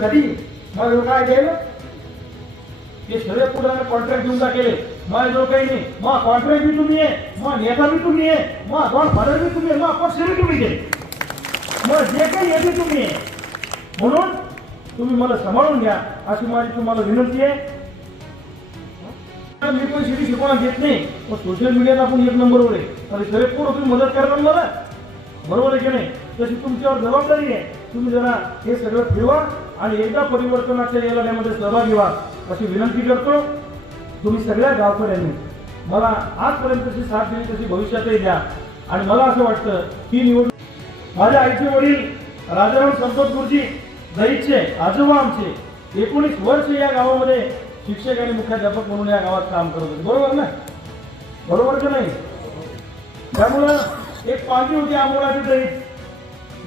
साठी मग काय केलं? ते सगळे पुढे कॉन्ट्रॅक्ट देऊन टाकेले मग जो काही नाही मग कॉन्ट्रॅक्ट बी तुम्ही आहे मग नेता बी तुम्ही आहे मग गॉड फादर बी तुम्ही आहे मग पक्ष बी तुम्ही आहे मग जे काही येते तुम्ही आहे. म्हणून तुम्ही मला सांभाळून घ्या अशी माझी तुम्हाला विनंती आहे. मी पण शेती शिकवणार घेत नाही पण सोशल मीडियात आपण एक नंबरवर आहे. आणि सगळे पोरं तुम्ही मदत करणार मला. बरोबर आहे की नाही? तशी तुमच्यावर जबाबदारी आहे. तुम्ही जरा हे सगळं ठेवा आणि एकदा परिवर्तनाच्या या लढ्यामध्ये सहभागी व्हा. अशी विनंती करतो. तुम्ही सगळ्या गावकऱ्यांनी मला आजपर्यंत जशी साथ दिली तशी भविष्यातही द्या. आणि मला असं वाटतं ही निवडणूक माझ्या आईचे वडील राजाराम संपत गुरुजी दहीचे आजोबा आमचे एकोणीस वर्ष या गावामध्ये शिक्षक आणि मुख्याध्यापक म्हणून या गावात काम करत होते. बरोबर ना? बरोबर का नाही? त्यामुळं एक पाणी होती आंबोळाची दही